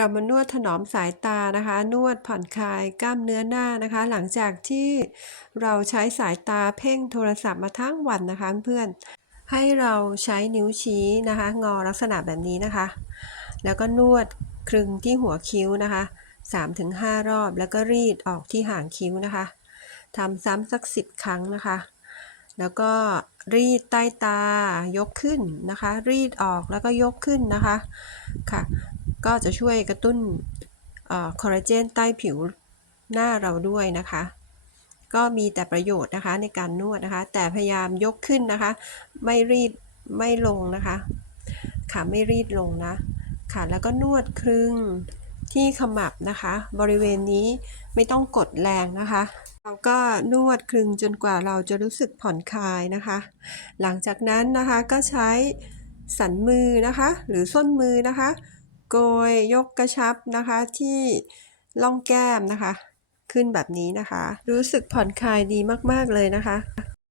เรามานวดถนอมสายตานะคะ นวดผ่อนคลายกล้ามเนื้อหน้านะคะ หลังจากที่เราใช้สายตาเพ่งโทรศัพท์มาทั้งวันนะคะเพื่อนให้เราใช้นิ้วชี้นะคะ งอลักษณะแบบนี้นะคะ แล้วก็นวดคลึงที่หัวคิ้วนะคะ 3-5 รอบแล้วก็รีดออกที่หางคิ้วนะคะทำซ้ำสัก 10 ครั้งนะคะ แล้วก็รีดใต้ตายกขึ้นนะคะ รีดออกแล้วก็ยกขึ้นนะคะค่ะ ก็จะช่วยกระตุ้นคอลลาเจนใต้ผิวหน้าเราด้วยนะคะ ก็มีแต่ประโยชน์นะคะในการนวดนะคะ แต่พยายามยกขึ้นนะคะ ไม่รีดไม่ลงนะคะค่ะไม่รีดลงนะค่ะแล้วก็นวดคลึงที่ขมับนะคะ บริเวณนี้ไม่ต้องกดแรงนะคะ เราก็นวดคลึงจนกว่าเราจะรู้สึกผ่อนคลายนะคะ หลังจากนั้นนะคะก็ใช้สันมือนะคะ หรือส้นมือนะคะ โกยยกกระชับนะคะที่ล่องแก้มนะคะ ขึ้นแบบนี้นะคะ รู้สึกผ่อนคลายดีมาก ๆ เลยนะคะ